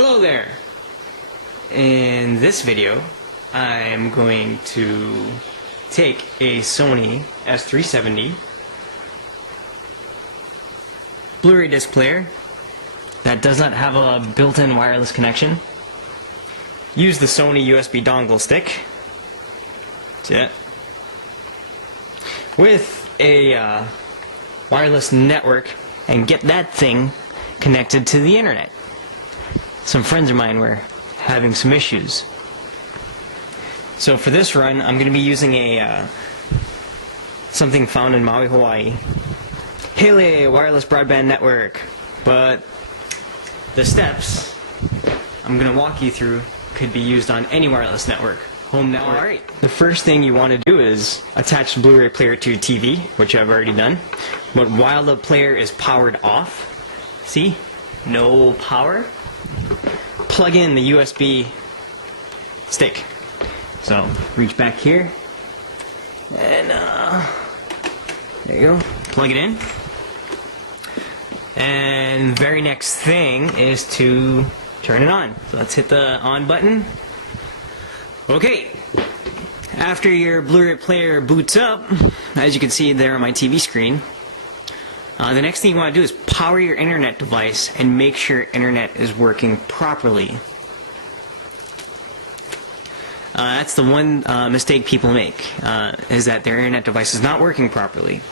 Hello there! In this video, I'm going to take a Sony S370 Blu-ray disc player that does not have a built-in wireless connection, use the Sony USB dongle stick, see that, with a wireless network, and get that thing connected to the internet. Some friends of mine were having some issues. So for this run, I'm going to be using something found in Maui, Hawaii. Hele wireless broadband network. But the steps I'm going to walk you through could be used on any wireless network. Home network. Alright. The first thing you want to do is attach the Blu-ray player to your TV, which I've already done. But while the player is powered off, see? No power. Plug in the USB stick. So, reach back here, and there you go, plug it in. And the very next thing is to turn it on. So let's hit the on button. Okay, after your Blu-ray player boots up, as you can see there on my TV screen, the next thing you want to do is power your internet device and make sure internet is working properly. That's the one mistake people make, is that their internet device is not working properly.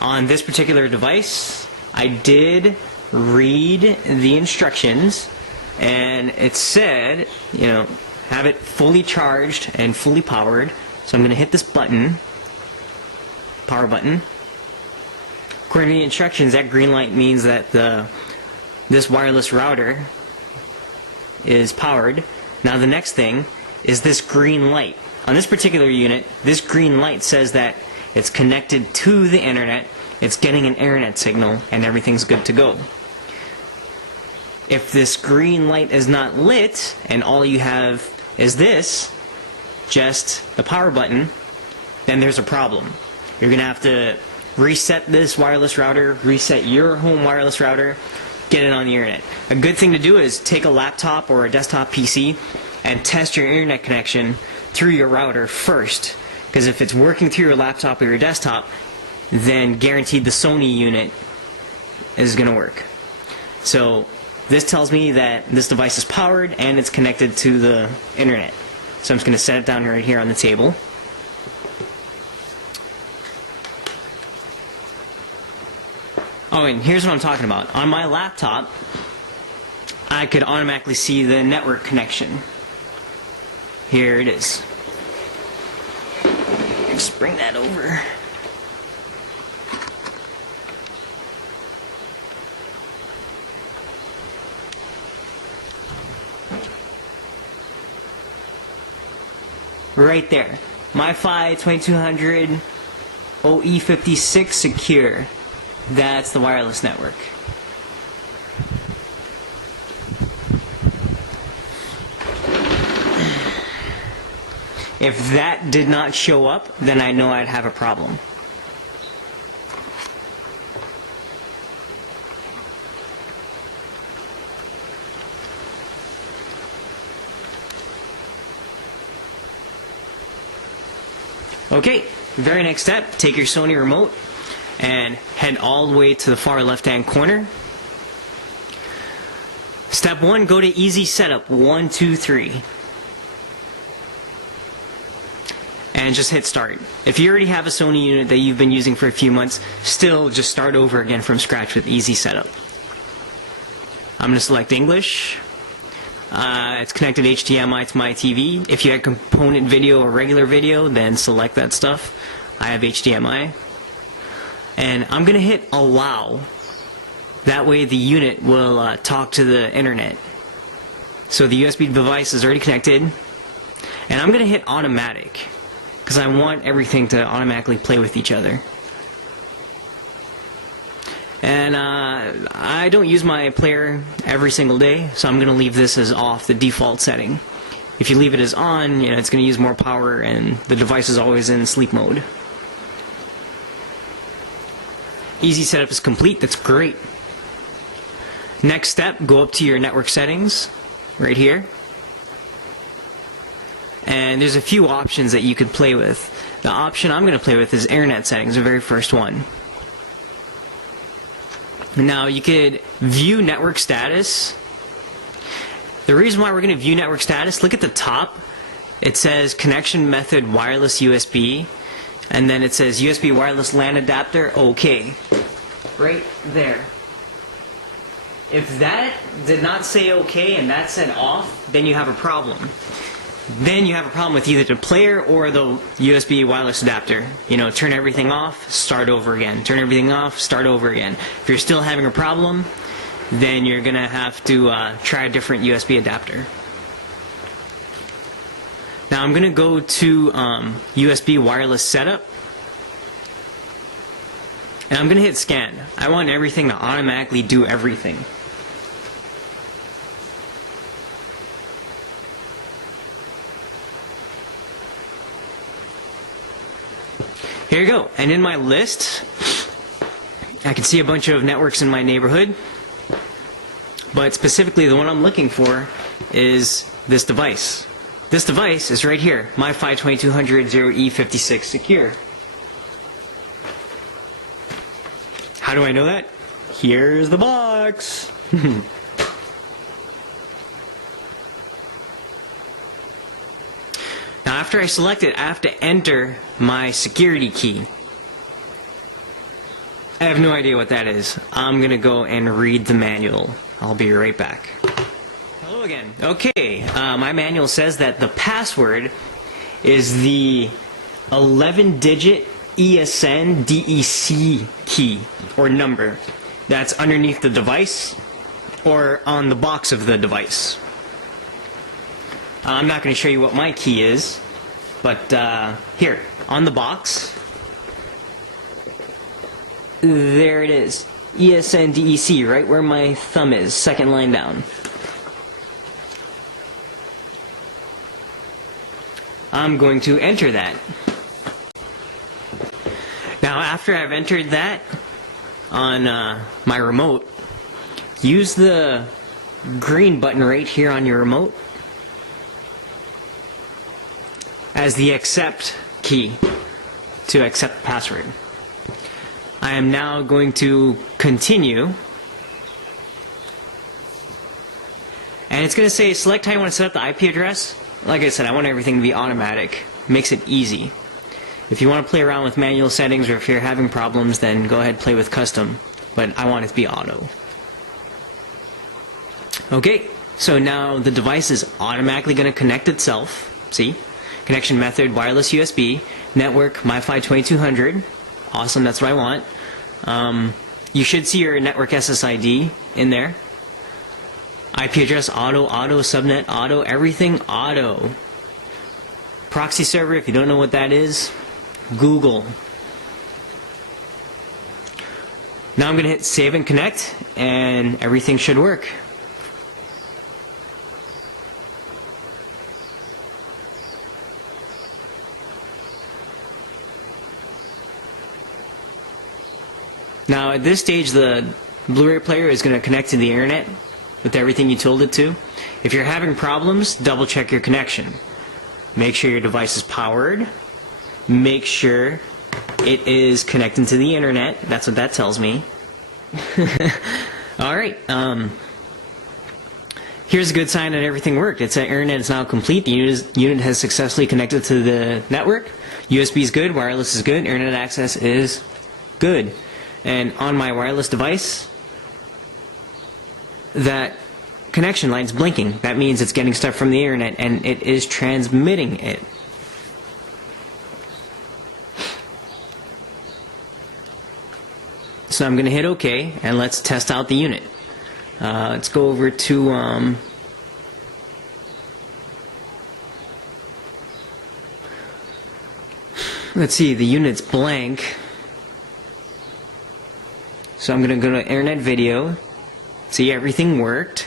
On this particular device, I did read the instructions, and it said, you know, have it fully charged and fully powered. So I'm going to hit this button, power button. According to the instructions, that green light means that this wireless router is powered. Now the next thing is this green light. On this particular unit, this green light says that it's connected to the internet, it's getting an internet signal, and everything's good to go. If this green light is not lit, and all you have is this, just the power button, then there's a problem. You're going to have to reset this wireless router, reset your home wireless router, get it on the internet. A good thing to do is take a laptop or a desktop PC and test your internet connection through your router first. Because if it's working through your laptop or your desktop, then guaranteed the Sony unit is going to work. So this tells me that this device is powered and it's connected to the internet. So I'm just going to set it down right here on the table. Oh, and here's what I'm talking about. On my laptop, I could automatically see the network connection. Here it is. Just bring that over. Right there. MiFi 2200 OE56 secure. That's the wireless network. If that did not show up, then I know I'd have a problem. Okay, very next step, take your Sony remote and head all the way to the far left-hand corner. Step 1, go to Easy Setup, 1, 2, 3. And just hit start. If you already have a Sony unit that you've been using for a few months, still just start over again from scratch with Easy Setup. I'm going to select English. It's connected HDMI to my TV. If you had component video or regular video, then select that stuff. I have HDMI. And I'm going to hit allow. That way the unit will talk to the internet. So the USB device is already connected. And I'm going to hit automatic, because I want everything to automatically play with each other. And I don't use my player every single day, so I'm going to leave this as off, the default setting. If you leave it as on, you know, it's going to use more power and the device is always in sleep mode. Easy setup is complete. That's great. Next step, go up to your network settings, right here. And there's a few options that you could play with. The option I'm going to play with is internet settings, the very first one. Now you could view network status. The reason why we're going to view network status, look at the top. It says connection method wireless USB, and then it says USB wireless LAN adapter OK. Right there. If that did not say OK and that said off, then you have a problem. Then you have a problem with either the player or the USB wireless adapter. You know, turn everything off, start over again. Turn everything off, start over again. If you're still having a problem, then you're going to have to try a different USB adapter. Now I'm going to go to USB wireless setup. And I'm going to hit scan. I want everything to automatically do everything. Here you go. And in my list, I can see a bunch of networks in my neighborhood. But specifically the one I'm looking for is this device. This device is right here, MiFi 2200 0E56 Secure. How do I know that? Here's the box. Now after I select it, I have to enter my security key. I have no idea what that is. I'm going to go and read the manual. I'll be right back. Hello again. Okay, my manual says that the password is the 11-digit ESN DEC key or number that's underneath the device or on the box of the device. I'm not going to show you what my key is, but here, on the box, there it is. ESN DEC, right where my thumb is, second line down. I'm going to enter that. Now after I've entered that on my remote, use the green button right here on your remote as the accept key to accept the password. I am now going to continue, and it's going to say select how you want to set up the IP address. Like I said, I want everything to be automatic. Makes it easy. If you want to play around with manual settings or if you're having problems, then go ahead and play with custom, but I want it to be auto. Okay, so now the device is automatically going to connect itself. See? Connection method, wireless USB, network, MiFi 2200. Awesome, that's what I want. You should see your network SSID in there. IP address, auto, subnet, auto, everything auto. Proxy server, if you don't know what that is, Google. Now I'm going to hit save and connect, and everything should work. Now at this stage the Blu-ray player is going to connect to the internet with everything you told it to. If you're having problems, double check your connection. Make sure your device is powered. Make sure it is connecting to the internet. That's what that tells me. Alright, here's a good sign that everything worked. It said internet is now complete. The unit has successfully connected to the network. USB is good, wireless is good, internet access is good. And on my wireless device, that connection line's blinking. That means it's getting stuff from the internet and it is transmitting it. So I'm going to hit OK and let's test out the unit. Let's go over to let's see, the unit's blank. So I'm going to go to internet video, see everything worked.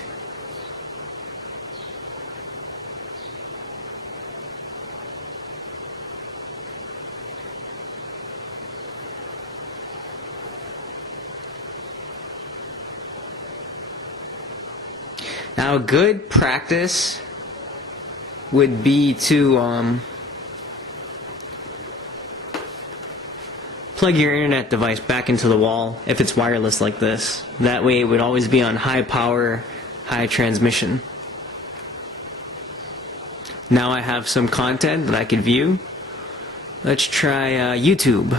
Now, a good practice would be to plug your internet device back into the wall if it's wireless like this. That way it would always be on high power, high transmission. Now I have some content that I could view. Let's try YouTube.